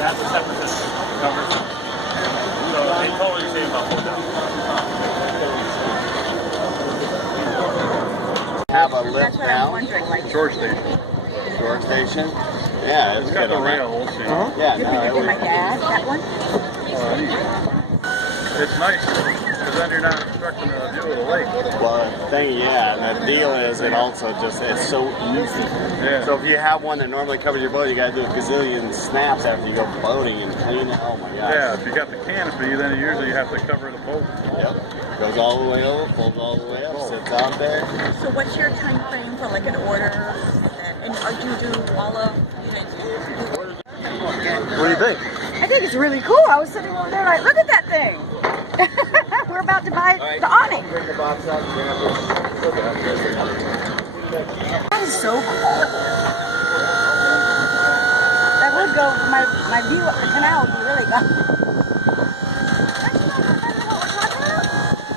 That's a separate system. Covers. So they totally save about $4,000. Have a lift down. Like, Storage station. Storage station. Yeah, It's got the rails. Yeah, you no, think my dad, that one? It's nice because then you're not obstructing the view of the lake. well, the thing, yeah, and the deal is it also just, it's so easy. Yeah. So if you have one that normally covers your boat, you gotta do a gazillion snaps after you go boating and clean it. Oh my gosh. Yeah, if you got the canopy, then usually you have to cover the boat. Yep. Goes all the way over, pulls all the way up, sits out there. So what's your time frame for like an order? And do you do all of, What do you think? I think it's really cool. I was sitting over there like, look at that thing. We're about to buy the awning. Bring the box out and grab it. That is so cool. That would go, my view of the canal would be really good.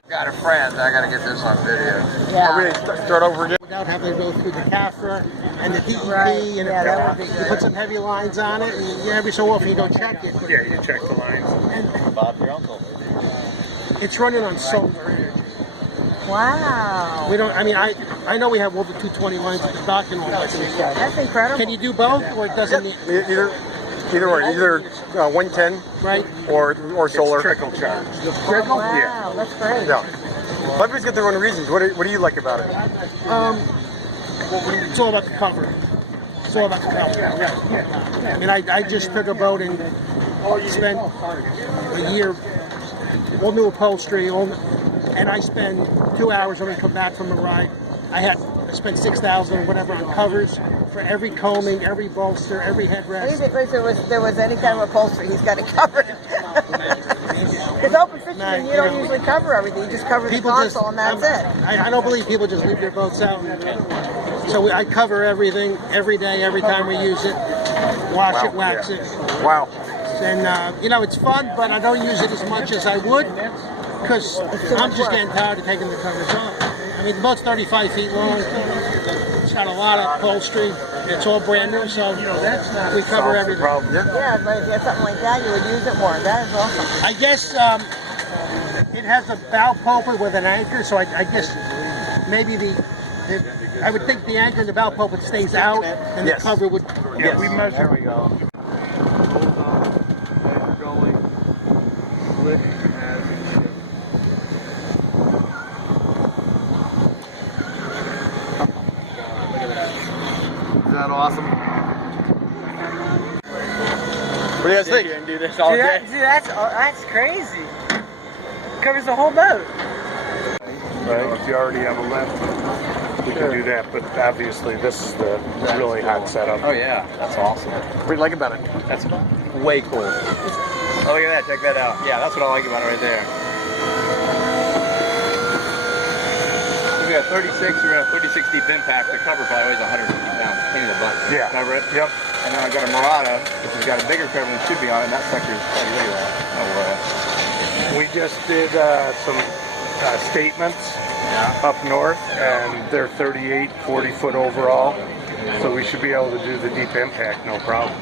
Got a friend, I gotta get this on video. Yeah. Are we start over again? Without having to go through the CAFRA and the DEP, Right. and Yeah, that would be you good. put some heavy lines on it, and every so often you go check it. Yeah, you check the lines. And Bob, your uncle. it's running on solar energy. Wow. We don't. I mean, I know we have over 220 lines at the dock and all that. That's incredible. Can you do both, or it doesn't need? Either way, either 110 Right. or solar. Trickle charge. Trickle? Wow, that's great. Yeah. Everybody's got their own reasons. What do you like about it? It's all about the cover. It's all about the cover. Yeah. I mean, I just took a boat and spent a year, all new upholstery, and I spend 2 hours when I come back from a ride. I spent $6,000 or whatever on covers for every combing, every bolster, every headrest. If there was any kind of upholstery, he's got it covered. Because open fishermen, you don't usually cover everything. You just cover the console and that's it. I don't believe people just leave their boats out. So I cover everything every day, every time we use it. Wash it, wax it. Wow. And, it's fun, but I don't use it as much as I would because I'm just getting tired of taking the covers off. I mean, the boat's 35 feet long. It's got a lot of upholstery. It's all brand new, so we cover everything. Yeah, but if you had something like that, you would use it more. That is awesome. I guess it has a bow pulpit with an anchor, so I guess maybe I would think the anchor and the bow pulpit stays out, and the cover would. Yeah, we measure. There we go. Going. Lift as Is that awesome? What do you guys think? You can do this all day. That's crazy. Covers the whole boat. Right. If you already have a lift, we can do that. But obviously, this is the really hot setup. Oh yeah, that's awesome. What do you like about it? That's way cool. Oh, look at that, check that out. Yeah, that's what I like about it right there. We got 36, we're at 36 deep impact. The cover probably weighs 150 pounds. Pain in the butt. Yeah. Cover it. Yep. And then I got a Murata, which has got a bigger cover than it should be on it, and that sucker's heavy. Look at that. Oh, We just did some statements up north, and they're 38, 40 foot overall. So we should be able to do the deep impact, no problem.